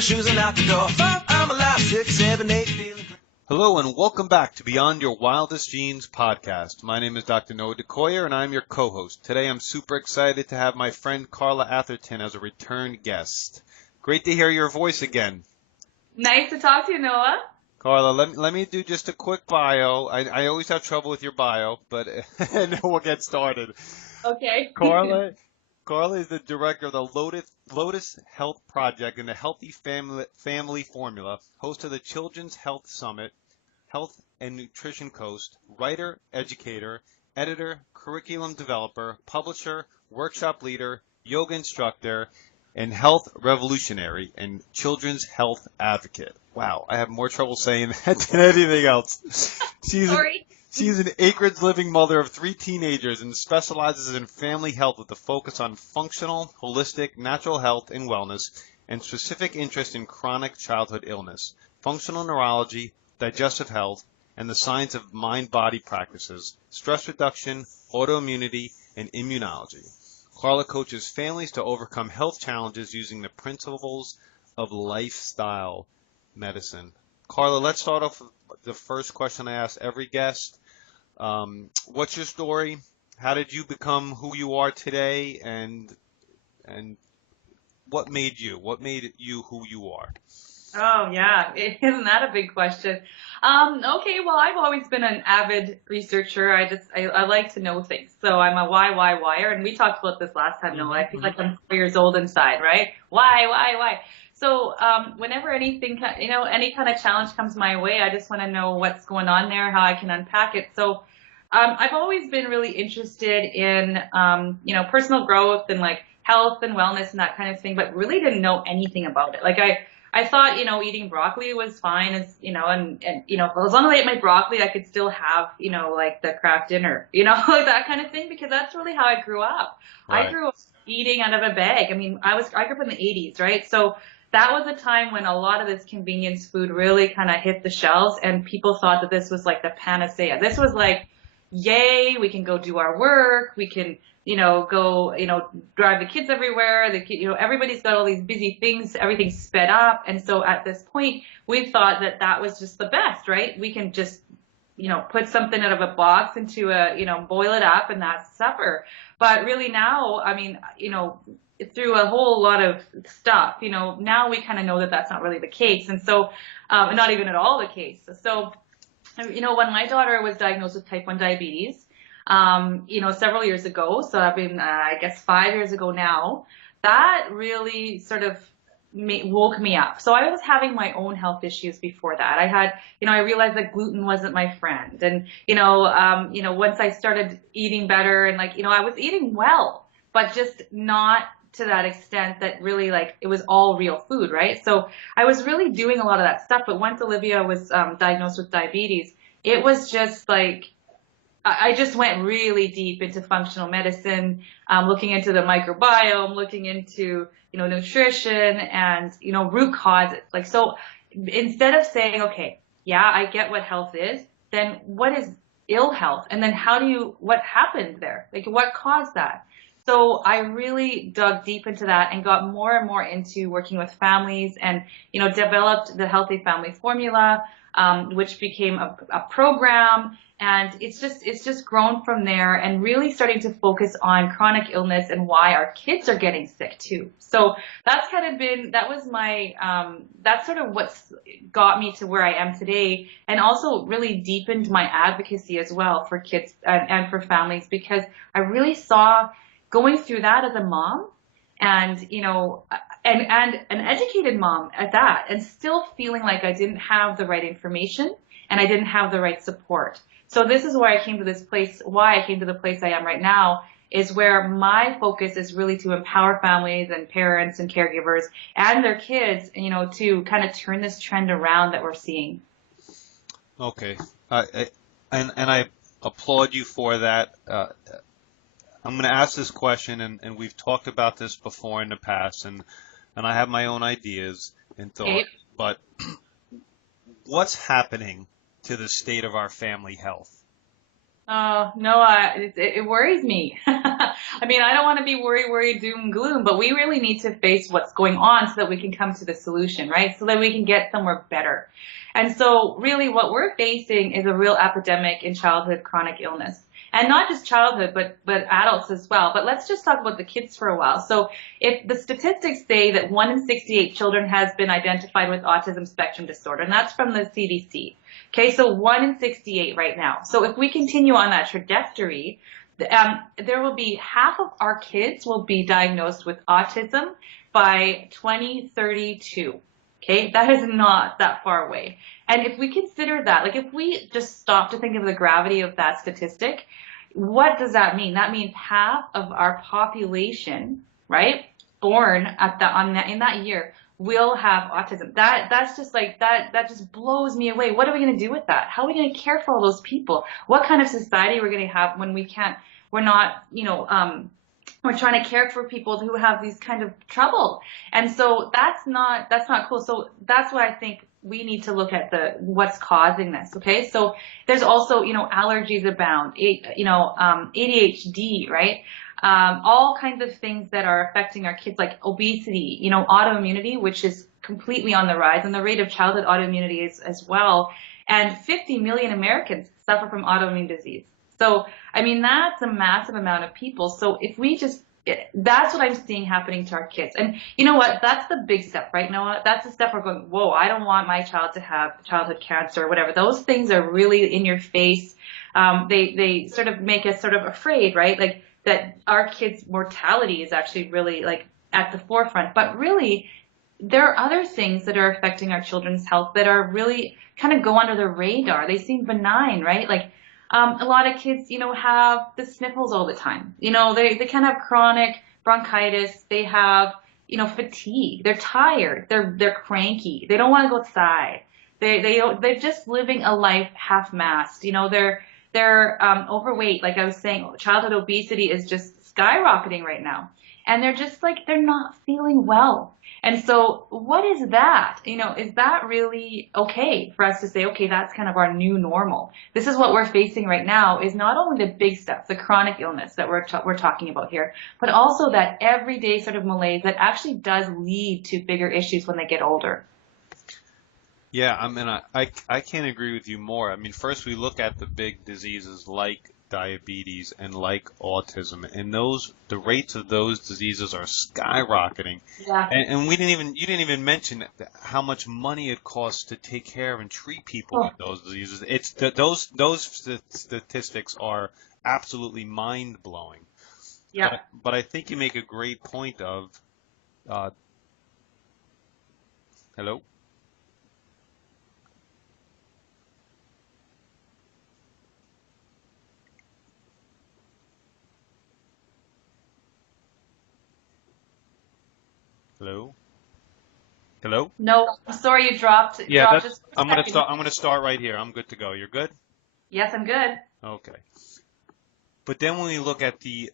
my shoes and out the door. 5, I'm alive. 6, 7, 8, feeling. Hello and welcome back to Beyond Your Wildest Genes podcast. My name is Dr. Noah DeCoyer and I'm your co-host. Today I'm super excited to have my friend Carla Atherton as a return guest. Great to hear your voice again. Nice to talk to you, Noah. Carla, let me do just a quick bio. I always have trouble with your bio, but and then we'll get started. Okay. Carla is the director of the Lotus Health Project and the Healthy Family Formula, host of the Children's Health Summit, Health and Nutrition Coast, writer, educator, editor, curriculum developer, publisher, workshop leader, yoga instructor, and health revolutionary and children's health advocate. Wow, I have more trouble saying that than anything else. She's an acreage living mother of 3 teenagers and specializes in family health with a focus on functional, holistic, natural health and wellness, and specific interest in chronic childhood illness, functional neurology, digestive health, and the science of mind-body practices, stress reduction, autoimmunity, and immunology. Carla coaches families to overcome health challenges using the principles of lifestyle medicine. Carla, let's start off with the first question I ask every guest. What's your story? How did you become who you are today? And what made you who you are? Oh, yeah. Isn't that a big question? Okay, well, I've always been an avid researcher. I like to know things. So I'm a why-er, and we talked about this last time, Noah. I feel like I'm 4 years old inside, right? Why? So whenever anything, any kind of challenge comes my way, I just want to know what's going on there, how I can unpack it. So I've always been really interested in, personal growth and like health and wellness and that kind of thing, but really didn't know anything about it. Like I thought, eating broccoli was fine as, and as long as I ate my broccoli, I could still have, like the Kraft dinner, like that kind of thing, because that's really how I grew up. Right. I grew up eating out of a bag. I mean, I grew up in the 80s, right? So that was a time when a lot of this convenience food really kind of hit the shelves, and people thought that this was like the panacea. This was like, yay, we can go do our work. We can, go, drive the kids everywhere. Everybody's got all these busy things. Everything's sped up. And so at this point, we thought that was just the best, right? We can just, put something out of a box into boil it up and that's supper. But really now, I mean, through a whole lot of stuff, now we kind of know that that's not really the case. And so, not even at all the case. So, when my daughter was diagnosed with type 1 diabetes, several years ago, so I've been, I guess 5 years ago now, that really sort of woke me up. So I was having my own health issues before that. I had, I realized that gluten wasn't my friend. And, once I started eating better and I was eating well, but just not to that extent that really it was all real food, right? So I was really doing a lot of that stuff. But once Olivia was diagnosed with diabetes, it was just I just went really deep into functional medicine, looking into the microbiome, looking into, nutrition and, root causes. So instead of saying, okay, yeah, I get what health is, then what is ill health? And then what happened there? What caused that? So I really dug deep into that and got more and more into working with families and, developed the Healthy Family Formula, which became a program. And it's just grown from there and really starting to focus on chronic illness and why our kids are getting sick too. So that's that's sort of what's got me to where I am today, and also really deepened my advocacy as well for kids and for families, because I really saw going through that as a mom and, and an educated mom at that, and still feeling like I didn't have the right information and I didn't have the right support. So this is why I came to the place I am right now, is where my focus is really to empower families and parents and caregivers and their kids, to kind of turn this trend around that we're seeing. Okay. I applaud you for that. I'm going to ask this question, and we've talked about this before in the past, and I have my own ideas and thoughts, Okay. But what's happening to the state of our family health? No, it worries me. I mean, I don't want to be worry, doom, gloom, but we really need to face what's going on so that we can come to the solution, right? So that we can get somewhere better. And so really what we're facing is a real epidemic in childhood chronic illness. And not just childhood, but adults as well. But let's just talk about the kids for a while. So if the statistics say that 1 in 68 children has been identified with autism spectrum disorder, and that's from the CDC. Okay, so 1 in 68 right now. So if we continue on that trajectory, there will be half of our kids will be diagnosed with autism by 2032. Okay, that is not that far away. And if we consider that, like if we just stop to think of the gravity of that statistic, what does that mean? That means half of our population, right, born in that year will have autism. That's just like that just blows me away. What are we going to do with that? How are we going to care for all those people? What kind of society we're going to have when we're not, we're trying to care for people who have these kind of trouble. And so that's not cool. So that's what I think we need to look at what's causing this. Okay. So there's also, allergies abound, ADHD, right? All kinds of things that are affecting our kids, like obesity, autoimmunity, which is completely on the rise, and the rate of childhood autoimmunity is as well. And 50 million Americans suffer from autoimmune disease. So, I mean, that's a massive amount of people. So if we that's what I'm seeing happening to our kids. And you know what? That's the big step, right, Noah? That's the step we're going, whoa, I don't want my child to have childhood cancer or whatever. Those things are really in your face. They sort of make us sort of afraid, right? Like that our kids' mortality is actually really like at the forefront. But really, there are other things that are affecting our children's health that are really kind of go under the radar. They seem benign, right? Like, a lot of kids, have the sniffles all the time. They can have chronic bronchitis. They have, fatigue. They're tired. They're cranky. They don't want to go outside. They're just living a life half-mast. They're overweight. Like I was saying, childhood obesity is just skyrocketing right now. And they're just like, they're not feeling well. And so what is that? Is that really okay for us to say, okay, that's kind of our new normal? This is what we're facing right now, is not only the big stuff, the chronic illness that we're talking about here, but also that everyday sort of malaise that actually does lead to bigger issues when they get older. Yeah, I mean, I can't agree with you more. I mean, first we look at the big diseases like diabetes and like autism, and the rates of those diseases are skyrocketing. Yeah. And you didn't even mention how much money it costs to take care of and treat people with those diseases. Those statistics are absolutely mind blowing. Yeah. But I think you make a great point of, hello? Hello? Hello? No, I'm sorry you dropped. Yeah, Just for a I'm gonna second. start. I'm gonna start right here. I'm good to go. You're good? Yes, I'm good. Okay. But then when we look at the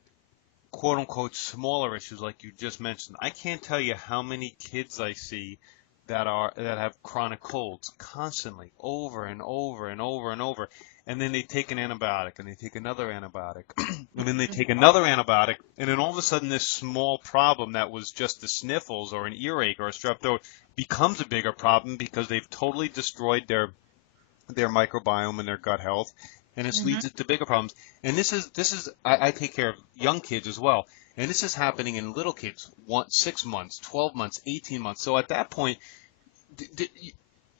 quote unquote smaller issues like you just mentioned, I can't tell you how many kids I see that have chronic colds constantly, over and over and over and over. And then they take an antibiotic, and they take another antibiotic, and then they take another antibiotic, and then all of a sudden this small problem that was just the sniffles or an earache or a strep throat becomes a bigger problem because they've totally destroyed their microbiome and their gut health, and it leads to bigger problems. And this is I take care of young kids as well, and this is happening in little kids, 6 months, 12 months, 18 months. So at that point,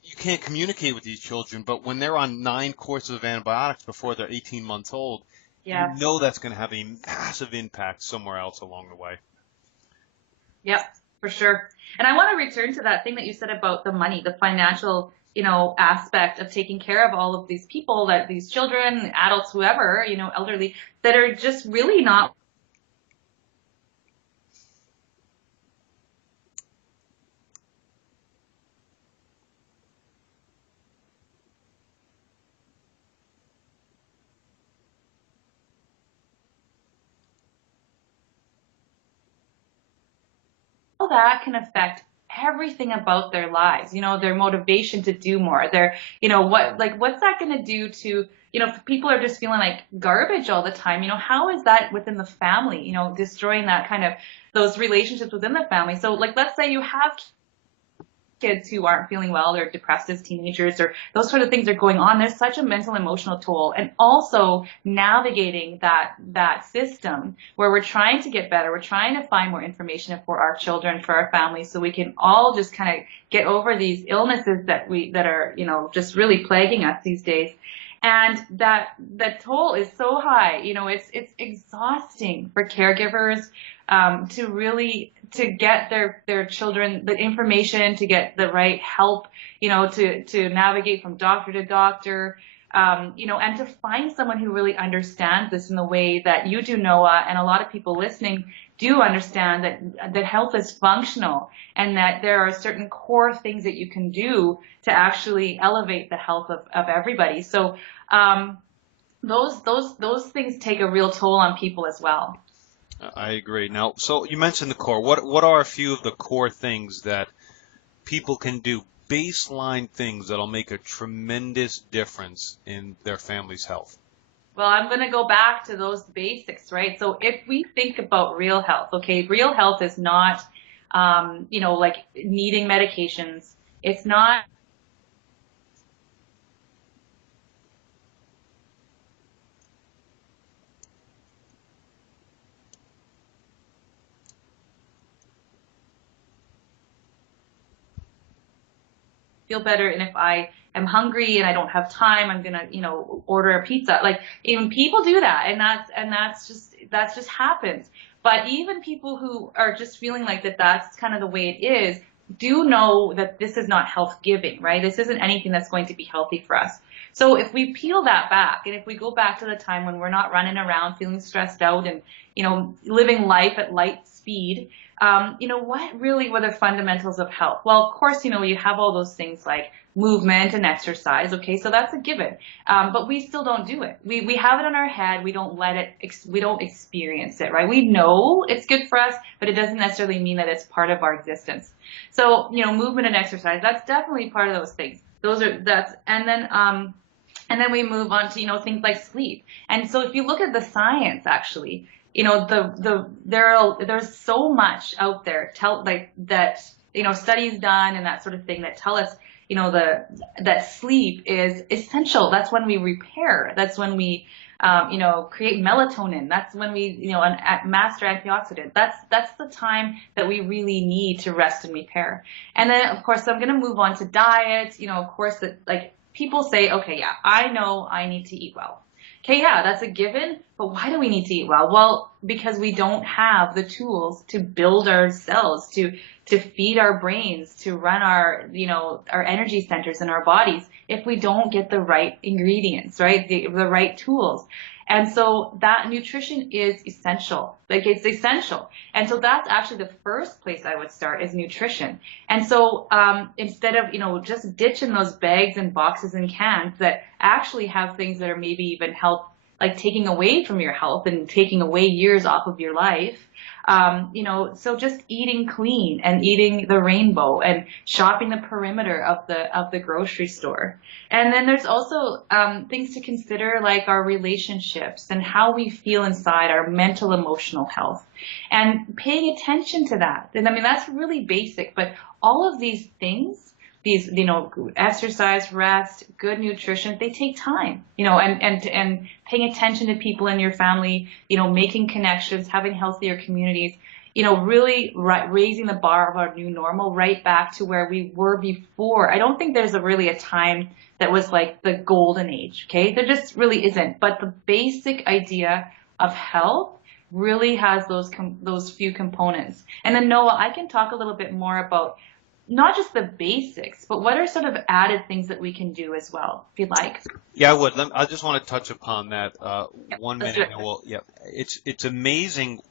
you can't communicate with these children, but when they're on 9 courses of antibiotics before they're 18 months old, Yeah. you know that's going to have a massive impact somewhere else along the way. Yep, for sure. And I want to return to that thing that you said about the money, the financial, aspect of taking care of all of these people, that these children, adults, whoever, elderly, that are just really not how that can affect everything about their lives, their motivation to do more, their, what's that going to do to, if people are just feeling like garbage all the time, how is that within the family, destroying that kind of, those relationships within the family. So like, let's say you have kids who aren't feeling well, they're depressed as teenagers, or those sort of things are going on. There's such a mental emotional toll, and also navigating that system where we're trying to get better, we're trying to find more information for our children, for our families, so we can all just kind of get over these illnesses that are just really plaguing us these days. And that toll is so high. It's exhausting for caregivers to get their children the information, to get the right help, to navigate from doctor to doctor, and to find someone who really understands this in the way that you do, Noah, and a lot of people listening do understand that health is functional, and that there are certain core things that you can do to actually elevate the health of everybody. So those things take a real toll on people as well. I agree. Now, so you mentioned the core. What are a few of the core things that people can do, baseline things that'll make a tremendous difference in their family's health? Well, I'm going to go back to those basics, right? So if we think about real health, okay, real health is not, like needing medications. It's not feel better, and if I am hungry and I don't have time, I'm gonna order a pizza. Like, even people do that, and that's just happens. But even people who are just feeling like that's kind of the way it is, do know that this is not health giving, right? This isn't anything that's going to be healthy for us. So if we peel that back, and if we go back to the time when we're not running around feeling stressed out and living life at light speed, what really were the fundamentals of health? Well, of course, you have all those things like movement and exercise. Okay, so that's a given. But we still don't do it. We have it in our head. We don't we don't experience it, right? We know it's good for us, but it doesn't necessarily mean that it's part of our existence. So, movement and exercise, that's definitely part of those things. And then we move on to, things like sleep. And so if you look at the science, actually, there's so much out there studies done and that sort of thing that tell us that sleep is essential. That's when we repair. That's when we create melatonin. That's when we master antioxidant. That's the time that we really need to rest and repair. And then of course I'm going to move on to diet. Of course, that like people say, okay, yeah, I know I need to eat well. Okay, yeah, that's a given, but why do we need to eat well? Well, because we don't have the tools to build our cells, to feed our brains, to run our energy centers in our bodies if we don't get the right ingredients, right? The right tools. And so that nutrition is essential. Like, it's essential. And so that's actually the first place I would start, is nutrition. And so instead of, just ditching those bags and boxes and cans that actually have things that are maybe even taking away from your health and taking away years off of your life, so just eating clean and eating the rainbow and shopping the perimeter of the grocery store. And then there's also things to consider, like our relationships and how we feel inside, our mental emotional health, and paying attention to that. And I mean, that's really basic, but all of these things, these, exercise, rest, good nutrition, they take time, and paying attention to people in your family, making connections, having healthier communities, really raising the bar of our new normal right back to where we were before. I don't think there's really a time that was like the golden age, okay? There just really isn't. But the basic idea of health really has those few components. And then, Noah, I can talk a little bit more about not just the basics, but what are sort of added things that we can do as well, if you'd like. Yeah, I would. I just want to touch upon that Yep, 1 let's minute. do it. Well, yeah, it's amazing,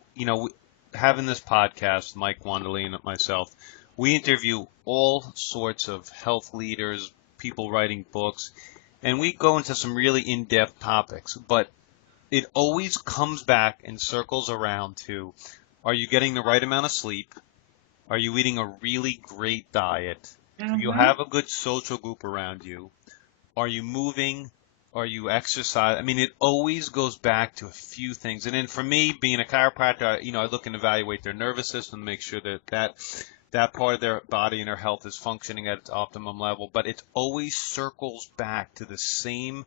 having this podcast, Mike Wonderly and myself. We interview all sorts of health leaders, people writing books, and we go into some really in-depth topics, but it always comes back and circles around to, are you getting the right amount of sleep? Are you eating a really great diet? Do you Hmm. have a good social group around you? Are you moving? Are you exercise? I mean, it always goes back to a few things. And then for me, being a chiropractor, I look and evaluate their nervous system to make sure that part of their body and their health is functioning at its optimum level. But it always circles back to the same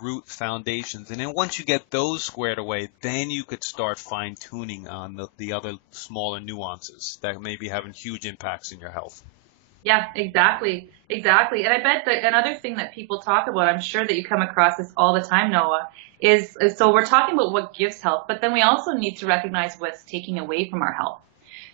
root foundations. And then once you get those squared away, then you could start fine tuning on the other smaller nuances that may be having huge impacts in your health. Yeah, exactly. Exactly. And I bet that another thing that people talk about, I'm sure that you come across this all the time, Noah, is so we're talking about what gives health, but then we also need to recognize what's taking away from our health.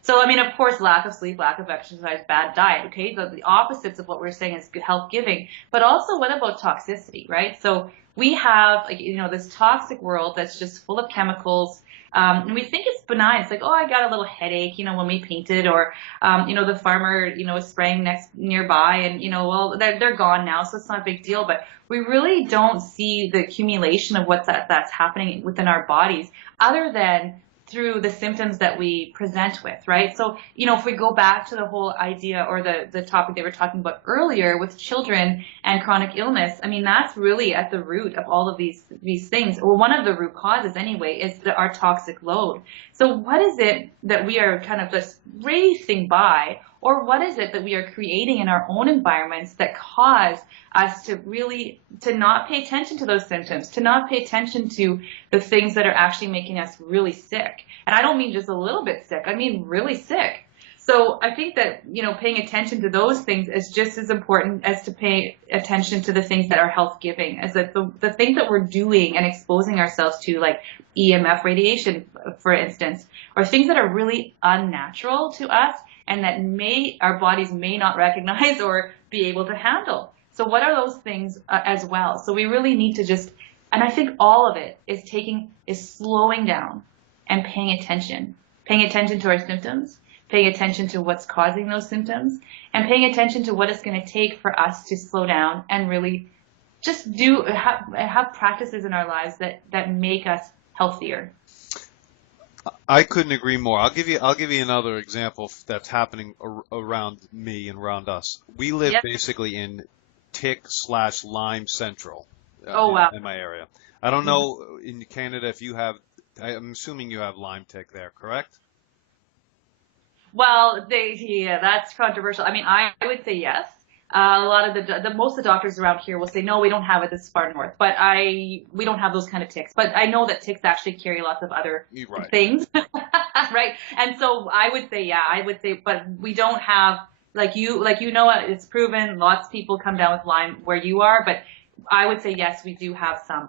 So, I mean, of course, lack of sleep, lack of exercise, bad diet, okay? The opposites of what we're saying is good health giving. But also, what about toxicity, right? So we have, like, this toxic world that's just full of chemicals. And we think it's benign. It's like, oh, I got a little headache, when we painted, or, the farmer, is spraying nearby, and, well, they're gone now, so it's not a big deal. But we really don't see the accumulation of that's happening within our bodies, other than through the symptoms that we present with, right? So, if we go back to the whole idea or the topic they were talking about earlier with children and chronic illness, I mean, that's really at the root of all of these things. Well, one of the root causes anyway is our toxic load. So what is it that we are kind of just racing by, or what is it that we are creating in our own environments that cause us to not pay attention to those symptoms, to not pay attention to the things that are actually making us really sick? And I don't mean just a little bit sick, I mean really sick. So I think that, paying attention to those things is just as important as to pay attention to the things that are health giving, as that the things that we're doing and exposing ourselves to, like EMF radiation, for instance, or things that are really unnatural to us and that our bodies may not recognize or be able to handle. So what are those things as well? So we really need to and I think all of it is slowing down and paying attention to our symptoms, paying attention to what's causing those symptoms, and paying attention to what it's going to take for us to slow down and really just have practices in our lives that make us healthier. I couldn't agree more. I'll give you another example that's happening around me and around us. We live Yep. basically in Tick/Lyme Central Oh, wow. in my area. I don't Mhm. know in Canada if you have. I'm assuming you have Lyme tick there, correct? Well, yeah, that's controversial. I mean, I would say yes. A lot of most of the doctors around here will say, no, we don't have it this far north, but we don't have those kind of ticks. But I know that ticks actually carry lots of other You're right. things, right? And so I would say, yeah, but we don't have, like it's proven lots of people come down with Lyme where you are, but I would say, yes, we do have some.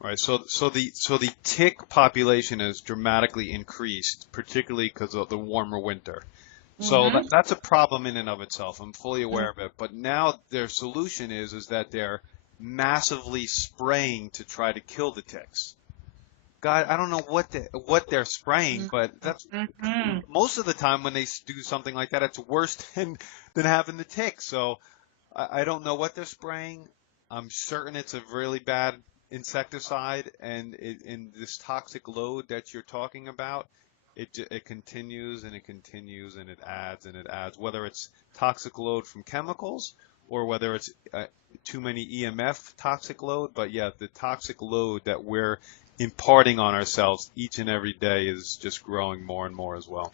Right. So the tick population has dramatically increased, particularly because of the warmer winter. So Hmm. that's a problem in and of itself. I'm fully aware of it. But now their solution is that they're massively spraying to try to kill the ticks. God, I don't know what they're spraying, but that's Hmm. most of the time when they do something like that, it's worse than having the tick. So I don't know what they're spraying. I'm certain it's a really bad insecticide, and in this toxic load that you're talking about, it continues and it continues and it adds and it adds. Whether it's toxic load from chemicals or whether it's too many EMF toxic load, but yeah, the toxic load that we're imparting on ourselves each and every day is just growing more and more as well.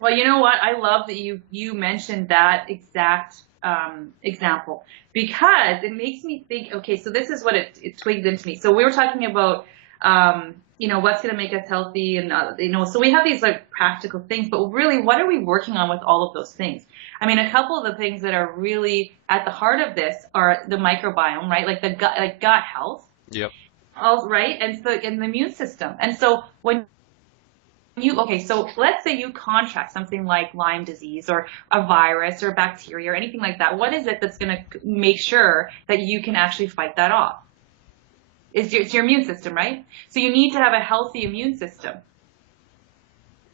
Well, you know what? I love that you mentioned that exact example, because it makes me think. Okay, so this is what it twigs into me. So we were talking about what's going to make us healthy, and so we have these like practical things, but really, what are we working on with all of those things? I mean, a couple of the things that are really at the heart of this are the microbiome, right? Like the gut health, Yep. all right, and the immune system. And so so let's say you contract something like Lyme disease or a virus or bacteria or anything like that. What is it that's going to make sure that you can actually fight that off? It's your immune system, right? So you need to have a healthy immune system.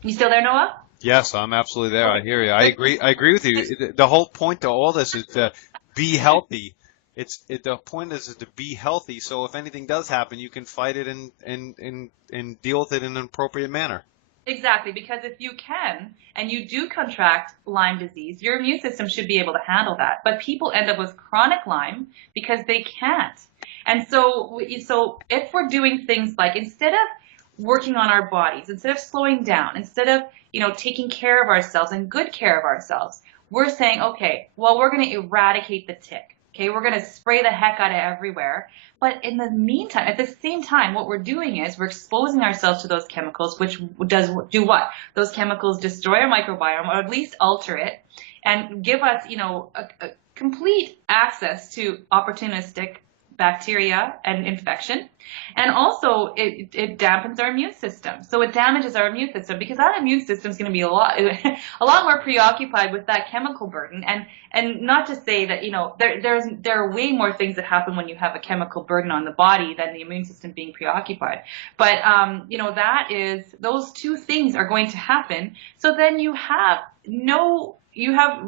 You still there, Noah? Yes, I'm absolutely there. I hear you. I agree with you. The whole point to all this is to be healthy. The point is to be healthy. So if anything does happen, you can fight it and deal with it in an appropriate manner. Exactly, because if you can and you do contract Lyme disease, your immune system should be able to handle that. But people end up with chronic Lyme because they can't. And so if we're doing things like, instead of working on our bodies, instead of slowing down, instead of, taking care of ourselves and good care of ourselves, we're saying, okay, well, we're going to eradicate the tick. Okay, we're going to spray the heck out of everywhere. But in the meantime, at the same time, what we're doing is we're exposing ourselves to those chemicals, which does do what? Those chemicals destroy our microbiome, or at least alter it, and give us, a complete access to opportunistic bacteria and infection. And also it dampens our immune system. So it damages our immune system because our immune system is going to be a lot more preoccupied with that chemical burden. And not to say that, there are way more things that happen when you have a chemical burden on the body than the immune system being preoccupied. But, those two things are going to happen. So then you have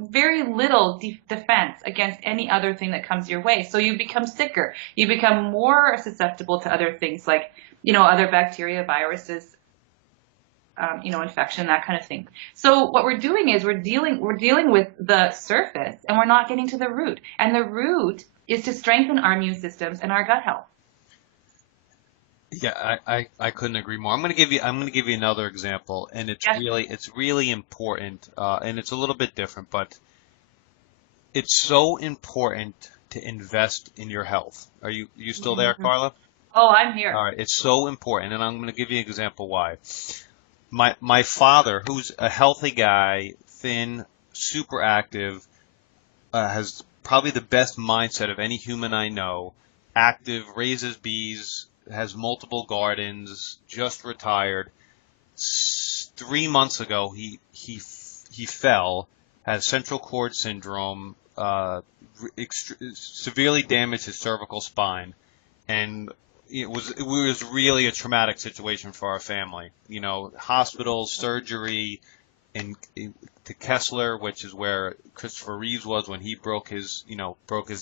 very little defense against any other thing that comes your way. So you become sicker. You become more susceptible to other things like, other bacteria, viruses, infection, that kind of thing. So what we're doing is we're dealing with the surface, and we're not getting to the root. And the root is to strengthen our immune systems and our gut health. Yeah, I couldn't agree more. I'm going to give you another example, and it's really important, and it's a little bit different, but it's so important to invest in your health. Are you still there, Carla? Oh, I'm here. All right, it's so important, and I'm going to give you an example why. My father, who's a healthy guy, thin, super active, has probably the best mindset of any human I know, active, raises bees, has multiple gardens, just retired. 3 months ago, he fell, has central cord syndrome, severely damaged his cervical spine, and it was really a traumatic situation for our family. Hospital, surgery, and to Kessler, which is where Christopher Reeves was when he broke his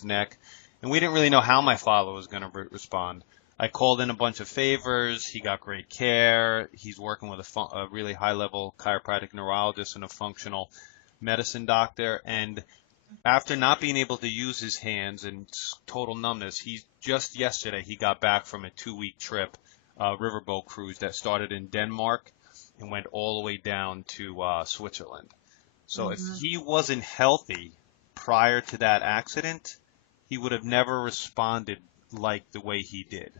neck, and we didn't really know how my father was going to respond. I called in a bunch of favors. He got great care. He's working with a really high-level chiropractic neurologist and a functional medicine doctor. And after not being able to use his hands and total numbness, just yesterday he got back from a 2-week trip, riverboat cruise that started in Denmark and went all the way down to Switzerland. So if he wasn't healthy prior to that accident, he would have never responded like the way he did.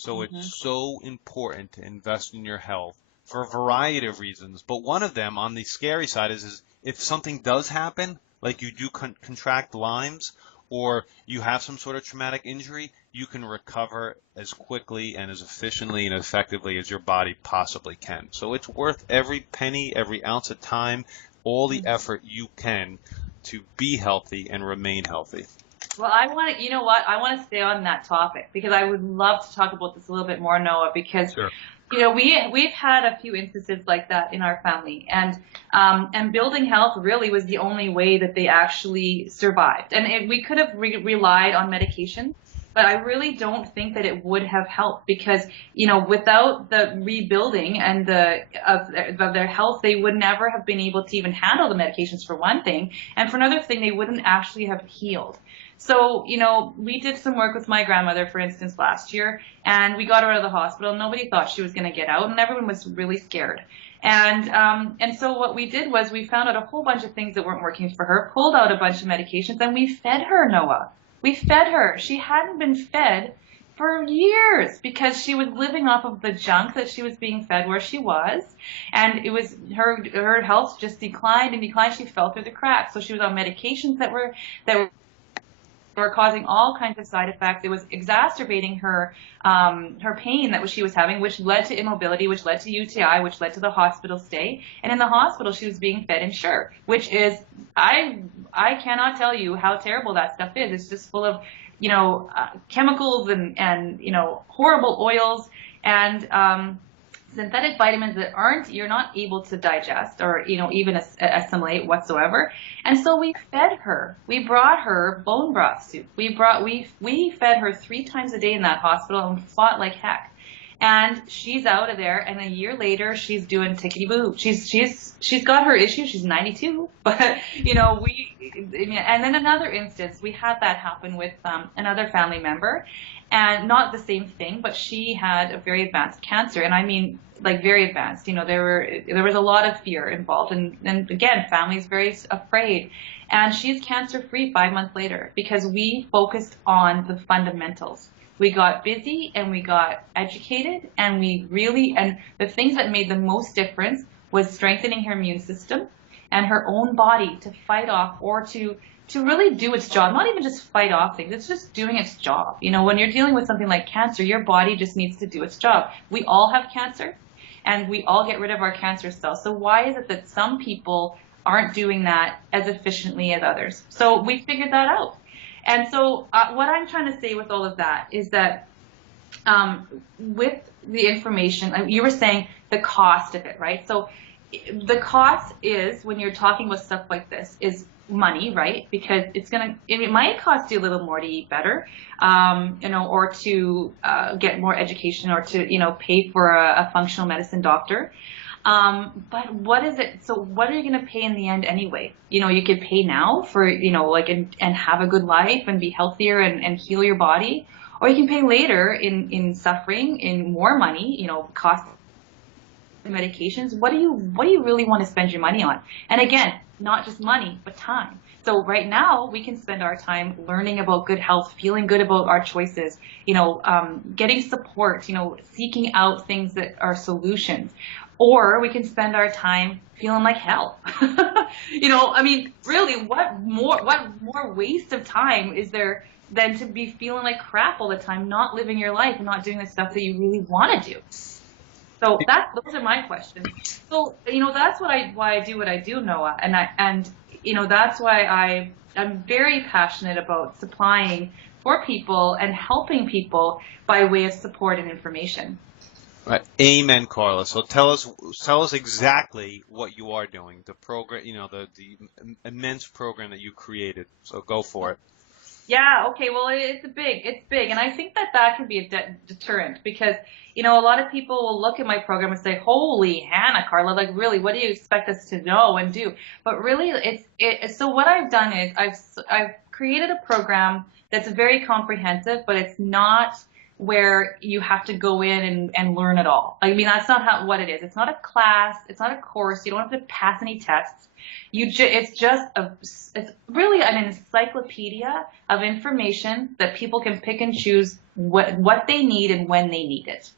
So it's so important to invest in your health for a variety of reasons. But one of them, on the scary side, is if something does happen, like you do contract Lyme's, or you have some sort of traumatic injury, you can recover as quickly and as efficiently and effectively as your body possibly can. So it's worth every penny, every ounce of time, all the effort you can to be healthy and remain healthy. Well, I want to stay on that topic because I would love to talk about this a little bit more, Noah, because, Sure. We've had a few instances like that in our family, and building health really was the only way that they actually survived. And we could have relied on medication, but I really don't think that it would have helped because, without the rebuilding and of their health, they would never have been able to even handle the medications for one thing, and for another thing, they wouldn't actually have healed. So, we did some work with my grandmother, for instance, last year, and we got her out of the hospital. Nobody thought she was going to get out, and everyone was really scared. And so what we did was we found out a whole bunch of things that weren't working for her, pulled out a bunch of medications, and we fed her, Noah. We fed her. She hadn't been fed for years because she was living off of the junk that she was being fed where she was, and it was her health just declined and declined. She fell through the cracks. So she was on medications that were causing all kinds of side effects. It was exacerbating her pain that she was having, which led to immobility, which led to UTI, which led to the hospital stay. And in the hospital, she was being fed Ensure, which is, I cannot tell you how terrible that stuff is. It's just full of, chemicals and horrible oils and synthetic vitamins that you're not able to digest or, even assimilate whatsoever. And so we fed her. We brought her bone broth soup. We fed her 3 times a day in that hospital and fought like heck. And she's out of there, and a year later, she's doing tickety boo. She's got her issues. She's 92, but you know, and then another instance, we had that happen with another family member, and not the same thing, but she had a very advanced cancer, and I mean, like very advanced. You know, there was a lot of fear involved, and again, family's very afraid. And she's cancer free 5 months later because we focused on the fundamentals. We got busy and we got educated, and and the things that made the most difference was strengthening her immune system and her own body to fight off, or to really do its job, not even just fight off things, it's just doing its job. You know, when you're dealing with something like cancer, your body just needs to do its job. We all have cancer, and we all get rid of our cancer cells. So why is it that some people aren't doing that as efficiently as others? So we figured that out. And so what I'm trying to say with all of that is that with the information, you were saying the cost of it, right? So the cost is, when you're talking about stuff like this, is money, right? Because it might cost you a little more to eat better, you know, or to get more education, or to, you know, pay for a functional medicine doctor. But what is it? So what are you going to pay in the end anyway? You know, you could pay now for, you know, like, and have a good life and be healthier and heal your body, or you can pay later in suffering, in more money, you know, cost of medications. What do you really want to spend your money on? And again, not just money, but time. So right now we can spend our time learning about good health, feeling good about our choices, you know, getting support, you know, seeking out things that are solutions. Or we can spend our time feeling like hell. You know, I mean, really, what more waste of time is there than to be feeling like crap all the time, not living your life and not doing the stuff that you really want to do? So those are my questions. So, you know, that's why I do what I do, Noah, and you know, that's why I'm very passionate about supplying for people and helping people by way of support and information. Right. Amen, Carla. So tell us exactly what you are doing. The program, you know, the immense program that you created. So go for it. Yeah. Okay. Well, it's big, and I think that can be a deterrent, because, you know, a lot of people will look at my program and say, "Holy Hannah, Carla, like, really, what do you expect us to know and do?" But really, so what I've done is I've created a program that's very comprehensive, but it's not where you have to go in and learn it all. I mean, that's not what it is. It's not a class. It's not a course. You don't have to pass any tests. It's really an encyclopedia of information that people can pick and choose what they need and when they need it.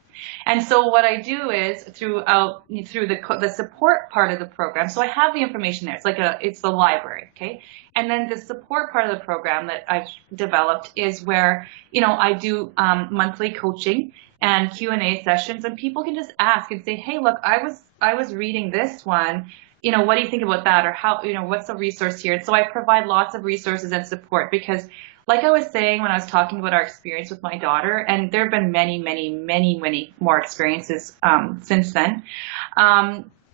And so what I do is through the support part of the program. So I have the information there. It's the library, okay? And then the support part of the program that I've developed is where, you know, I do monthly coaching and Q&A sessions, and people can just ask and say, "Hey, look, I was reading this one. You know, what do you think about that?" Or how, you know, what's the resource here? And so I provide lots of resources and support, because like I was saying when I was talking about our experience with my daughter, and there have been many, many, many, many more experiences since then.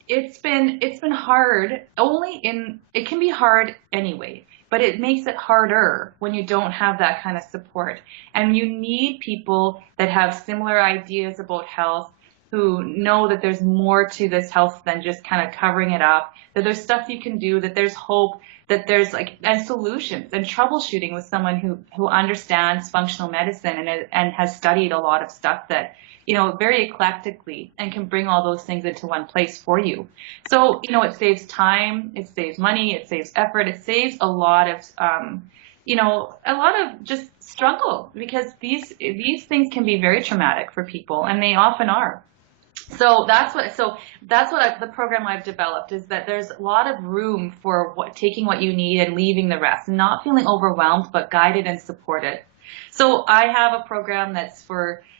It's been hard. It can be hard anyway, but it makes it harder when you don't have that kind of support. And you need people that have similar ideas about health, who know that there's more to this health than just kind of covering it up, that there's stuff you can do, that there's hope, that there's and solutions, and troubleshooting with someone who understands functional medicine and has studied a lot of stuff that, you know, very eclectically, and can bring all those things into one place for you. So, you know, it saves time, it saves money, it saves effort, it saves a lot of, a lot of just struggle, because these things can be very traumatic for people, and they often are. So that's what the program I've developed is, that there's a lot of room for taking what you need and leaving the rest, and not feeling overwhelmed, but guided and supported. So I have a program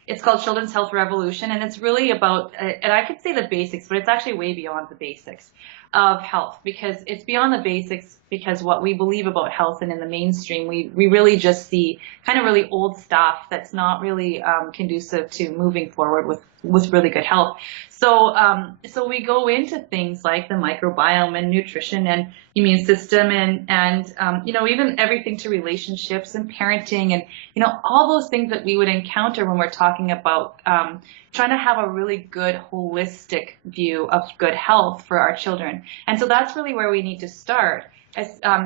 it's called Children's Health Revolution, and it's really about, and I could say the basics, but it's actually way beyond the basics of health, because it's beyond the basics, because what we believe about health and in the mainstream, we really just see kind of really old stuff that's not really conducive to moving forward with really good health. So we go into things like the microbiome and nutrition and immune system and even everything to relationships and parenting and, all those things that we would encounter when we're talking about trying to have a really good holistic view of good health for our children. And so that's really where we need to start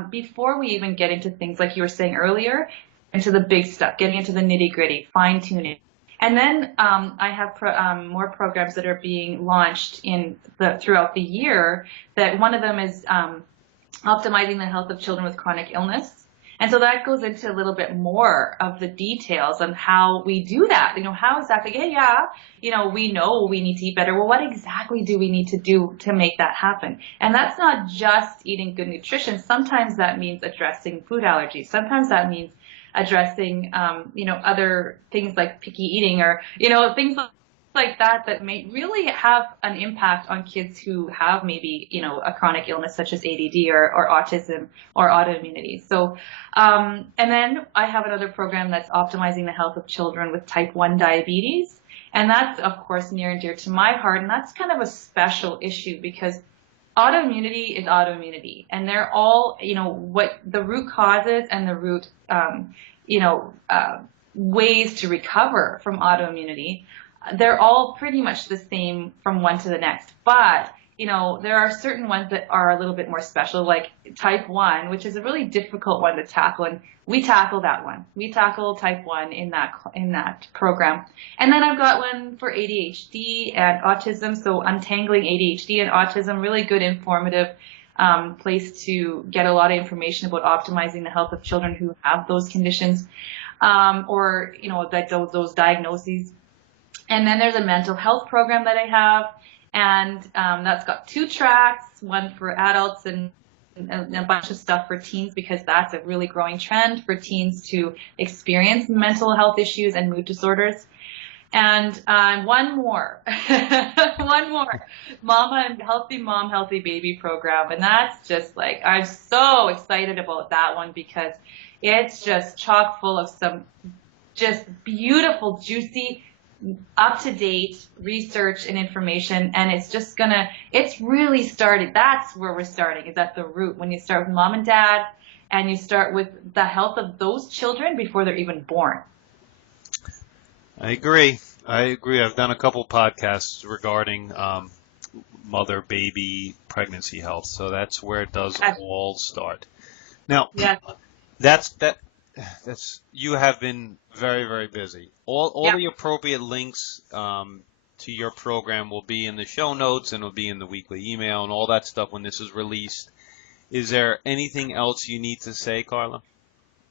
before we even get into things like you were saying earlier, into the big stuff, getting into the nitty gritty, fine tuning. And then I have more programs that are being launched throughout the year. That one of them is optimizing the health of children with chronic illness, and so that goes into a little bit more of the details on how we do that. How exactly? We know we need to eat better. Well, what exactly do we need to do to make that happen? And that's not just eating good nutrition. Sometimes that means addressing food allergies. Sometimes that means addressing, other things like picky eating or, things like that may really have an impact on kids who have maybe, a chronic illness such as ADD or autism or autoimmunity. So, and then I have another program that's optimizing the health of children with type 1 diabetes. And that's, of course, near and dear to my heart. And that's kind of a special issue because autoimmunity is autoimmunity, and they're all, what the root causes and the root, ways to recover from autoimmunity. They're all pretty much the same from one to the next, but there are certain ones that are a little bit more special, like type 1, which is a really difficult one to tackle, and we tackle that one. We tackle type 1 in that program. And then I've got one for ADHD and autism, so untangling ADHD and autism, really good informative place to get a lot of information about optimizing the health of children who have those conditions, or those diagnoses. And then there's a mental health program that I have, and that's got 2 tracks, one for adults and a bunch of stuff for teens, because that's a really growing trend for teens to experience mental health issues and mood disorders. And one more, Healthy Mom, Healthy Baby program. And that's just like, I'm so excited about that one because it's just chock full of some just beautiful, juicy, up-to-date research and information, and it's really started. That's where we're starting, is at the root. When you start with mom and dad, and you start with the health of those children before they're even born. I agree. I've done a couple podcasts regarding mother-baby pregnancy health, so that's where it does all start. Now, that's you have been very, very busy. All the appropriate links to your program will be in the show notes and will be in the weekly email and all that stuff when this is released. Is there anything else you need to say, Carla?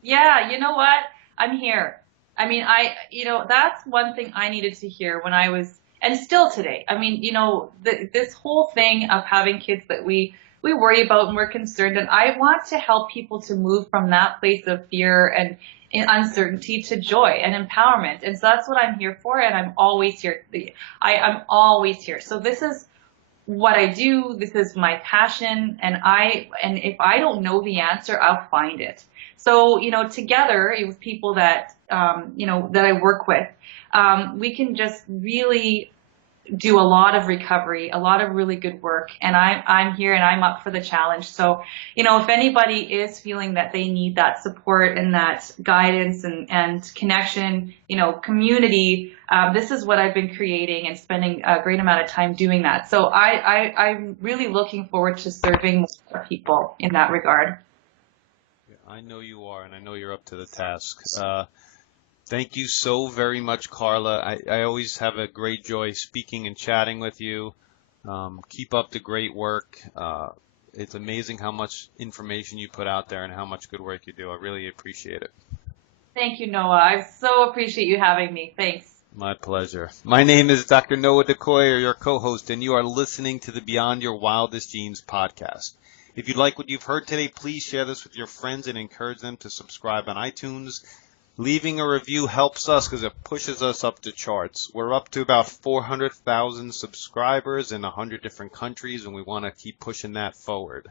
Yeah, you know what? I'm here. I mean, that's one thing I needed to hear when I was, and still today. I mean, this whole thing of having kids that we worry about and we're concerned, and I want to help people to move from that place of fear and uncertainty to joy and empowerment. And so that's what I'm here for, and I'm always here. I'm always here. So this is what I do. This is my passion, and if I don't know the answer, I'll find it. So, together with people that, that I work with, we can just really do a lot of recovery, a lot of really good work, and I'm here and I'm up for the challenge. So, if anybody is feeling that they need that support and that guidance and connection, community, this is what I've been creating and spending a great amount of time doing that. So I'm really looking forward to serving more people in that regard. I know you are, and I know you're up to the task. Thank you so very much, Carla. I always have a great joy speaking and chatting with you. Keep up the great work. It's amazing how much information you put out there and how much good work you do. I really appreciate it. Thank you, Noah. I so appreciate you having me. Thanks. My pleasure. My name is Dr. Noah DeCoyer, your co-host, and you are listening to the Beyond Your Wildest Genes podcast. If you like what you've heard today, please share this with your friends and encourage them to subscribe on iTunes. Leaving a review helps us because it pushes us up the charts. We're up to about 400,000 subscribers in 100 different countries, and we want to keep pushing that forward.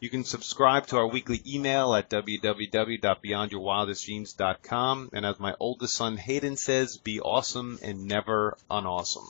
You can subscribe to our weekly email at www.beyondyourwildestgenes.com. And as my oldest son Hayden says, be awesome and never unawesome.